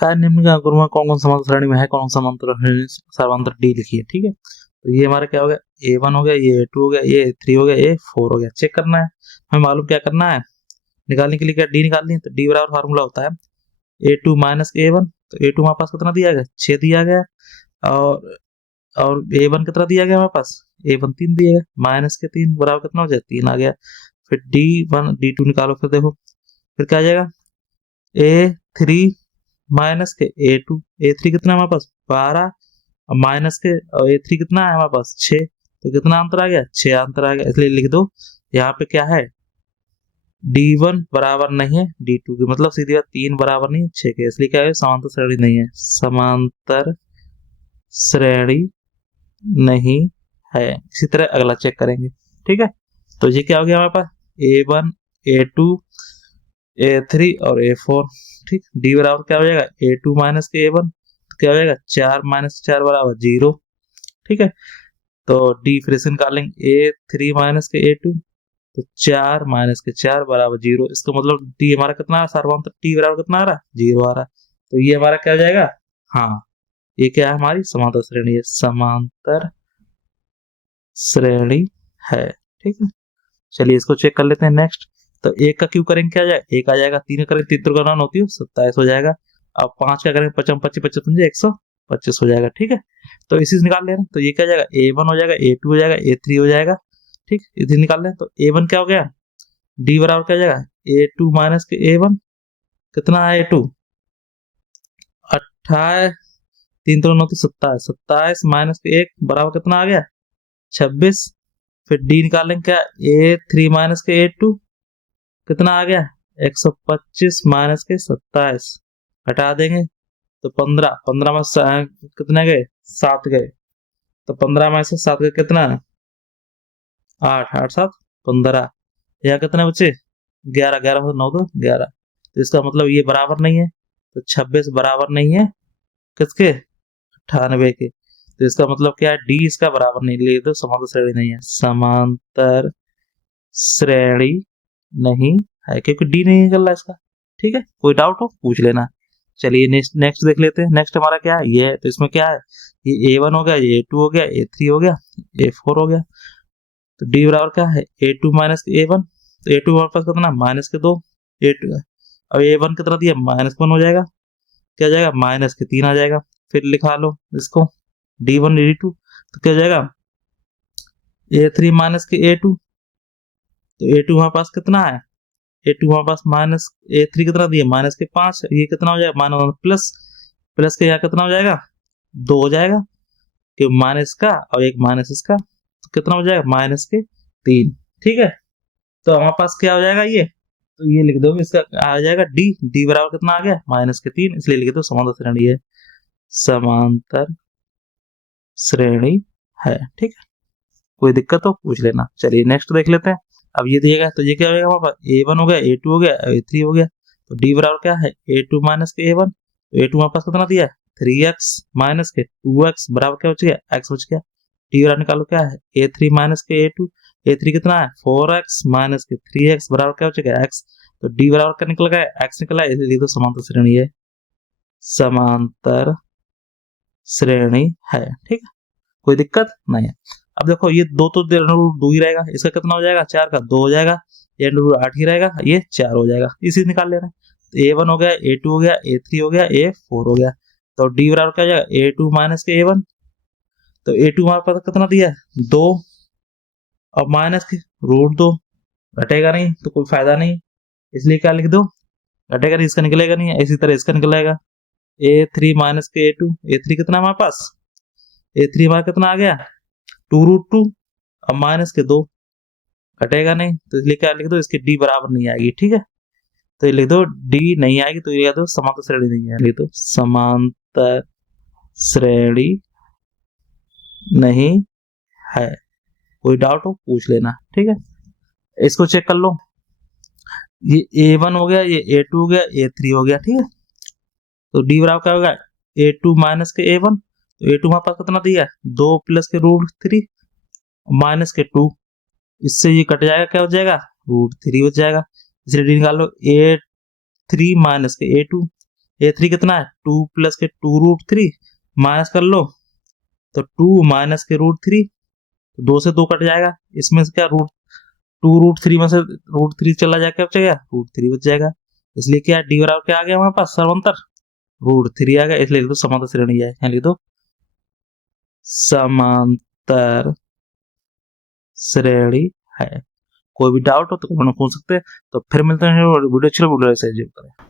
कार्य निम्न के अनुक्रम में कौन कौन समांतर श्रेणी में है, कौन समांतर डी लिखिए। ठीक है, तो ये हमारा क्या हो गया, A1 हो गया, ये A2 हो गया, ये A3 हो गया, ये A4 हो गया। चेक करना है, हमें मालूम क्या करना है, निकालने के लिए क्या डी निकालनी है, तो डी बराबर फार्मूला होता है A2 माइनस A1। तो A2 हमारे पास कितना दिया गया, 6 दिया गया, और A1 कितना दिया गया हमारे पास, A1 3 दिया गया, माइनस के 3 बराबर कितना हो जाए, 3 आ गया। फिर D1 D2 निकालो, फिर देखो फिर क्या आ जाएगा, A3 माइनस के A2, A3 कितना है हमारे पास 12, और माइनस के और A3 कितना है हमारे पास 6, तो कितना अंतर आ गया, 6 अंतर आ गया। इसलिए लिख दो यहाँ पे क्या है, D1 बराबर नहीं है D2 के, मतलब सीधी बात 3 बराबर नहीं है 6 के, इसलिए क्या है, समांतर श्रेणी नहीं है, समांतर श्रेणी नहीं है। इसी तरह अगला चेक करेंगे। ठीक है, तो ये क्या हो गया हमारे पास, A1 A2 A3 और A4। ठीक, D बराबर क्या हो जाएगा, A2 माइनस के A1, तो क्या हो जाएगा 4 माइनस 4 बराबर 0। ठीक है, तो D फिर से निकालेंगे, A3 माइनस के A2, तो 4 माइनस के 4 बराबर 0। इसका मतलब D हमारा कितना आ रहा है, सर्वांतर T बराबर कितना आ रहा है, 0 आ रहा है। तो ये हमारा क्या हो जाएगा, हाँ ये क्या है, हमारी समांतर श्रेणी है, समांतर श्रेणी है। ठीक है, चलिए इसको चेक कर लेते हैं नेक्स्ट। तो एक का क्यों करेंगे, क्या जाएगा, एक आ जाएगा, 3 करेंगे 3 त्रिकोण होती है 27 हो जाएगा, अब 5 का करेंगे 55 25 55 125 हो जाएगा। ठीक है, तो इसी से निकाल ले रहे हैं, तो ये क्या जाएगा, A1 हो जाएगा, A2 हो जाएगा, A3 हो जाएगा। ठीक, इधर निकाल लें, तो A1 क्या हो गया, D बराबर क्या हो जाएगा, A2 माइनस के A1, कितना है A2 28, 3 त्रिकोण होती 27, 27 माइनस के 1 बराबर कितना आ गया 26। फिर D निकालेंगे क्या, A3 माइनस के A2, कितना आ गया 125 माइनस के 27, हटा देंगे तो 15, 15 में कितने गए 7 गए, तो 15 में से 7 गए कितना, 8, 8 7 15, यहाँ कितने बचे 11, 11 से 9 तो 11, तो इसका मतलब ये बराबर नहीं है, तो 26 बराबर नहीं है किसके, 98 के। तो इसका मतलब क्या है, डी इसका बराबर नहीं, ले तो समांतर श्रेणी नहीं है, समांतर श्रेणी नहीं है, क्योंकि डी नहीं निकल रहा इसका। ठीक है, कोई डाउट हो पूछ लेना। चलिए नेक्स्ट देख लेते हैं, नेक्स्ट हमारा क्या है, ये है, तो इसमें क्या है, ये A1 हो गया, ये A2 हो गया, A3 हो गया, A4 हो गया। तो डी बराबर क्या है, A2 माइनस A1, तो A2 हमारे पास कितना माइनस के 2, A2 अब A1 कितना दिया माइनस 1 हो जाएगा, क्या जाएगा माइनस के 3 आ जाएगा। फिर लिखा लो इसको D1 D2, तो क्या जाएगा A3 माइनस के A2, तो A2 हमारे पास कितना है, A2 हमारे पास माइनस, A3 कितना दिया माइनस के 5, ये कितना हो जाएगा माइनस प्लस, प्लस के यहाँ कितना हो जाएगा 2 हो जाएगा, क्योंकि माइनस का और एक माइनस इसका, तो कितना हो जाएगा माइनस के 3। ठीक है, तो हमारे पास क्या हो जाएगा ये, तो ये लिख दो, इसका आ जाएगा D बराबर कितना आ गया माइनस के 3, इसलिए लिख दो समांतर श्रेणी है, समांतर श्रेणी है। ठीक है, कोई दिक्कत हो पूछ लेना। चलिए नेक्स्ट देख लेते हैं। अब ये दिएगा, तो ये क्या हो जाएगा हमारे पास, A1 हो गया, A2 हो गया, A3 हो गया, तो D बराबर क्या है A2 माइनस के A1, तो A2 हमारे पास कितना दिया है 3x माइनस के 2x बराबर क्या बच गया, x बच गया। D बराबर निकालो क्या है A3 माइनस के A2, A3 कितना है 4x माइनस के 3x बराबर क्या बच गया x, तो D बराबर क्या निकल गया x निकला, इसलिए तो समांतर श्रेणी है, समांतर श्रेणी है। ठीक है, कोई दिक्कत नहीं है। अब देखो ये दो तो दो ही रहेगा, इसका कितना हो जाएगा 4 का 2 हो जाएगा, ये 8 ही रहेगा, ये 4 हो जाएगा, इसी निकाल लेना है। तो A1 हो गया, A2 हो गया, A3 हो गया, A4 हो गया, तो D बराबर क्या हो जाएगा A2 माइनस के A1, तो A2 हमारे पास कितना दिया है 2, अब माइनस के √2, घटेगा नहीं तो कोई फायदा नहीं, इसलिए क्या लिख दो, घटेगा नहीं, इसका निकलेगा नहीं, इसी तरह इसका निकलेगा A3 माइनस के A2, A3 कितना हमारे पास, A3 हमारा कितना आ गया 2√2, अब माइनस के 2, घटेगा नहीं, तो इसलिए क्या लिख दो, इसके D बराबर नहीं आएगी। ठीक है, तो ये लिख दो D नहीं आएगी, तो ये लिख दो समांतर श्रेणी नहीं है, लिख दो समांतर श्रेणी नहीं है। कोई डाउट हो पूछ लेना। ठीक है, इसको चेक कर लो, ये A1 हो गया, ये A2 हो गया, A3 हो गया। ठीक है, तो D बराबर क्या होगा A2 माइनस के A1, तो A2 हमारे पास कितना दिया 2 प्लस के √3 माइनस के 2, इससे ये कट जाएगा, क्या हो जाएगा √3 हो जाएगा, इसलिए D निकाल लो A3 माइनस के A2, A3 कितना है 2 प्लस के 2√3 माइनस कर लो तो 2 माइनस के √3 2 से 2 कट जाएगा, इसमें से क्या 2√3 में से √3 चला जाएगा, क्या बचेगा √3 बच जाएगा। इसलिए क्या डी बराबर क्या आ गया हमारे पास समांतर √3 आ गया, इसलिए लिख दो समांतर श्रेणी है, यहाँ लिख दो समांतर श्रेणी है। कोई भी डाउट हो तो कमेंट में पूछ सकते हैं। तो फिर मिलते हैं वीडियो अच्छी वीडियो से करें।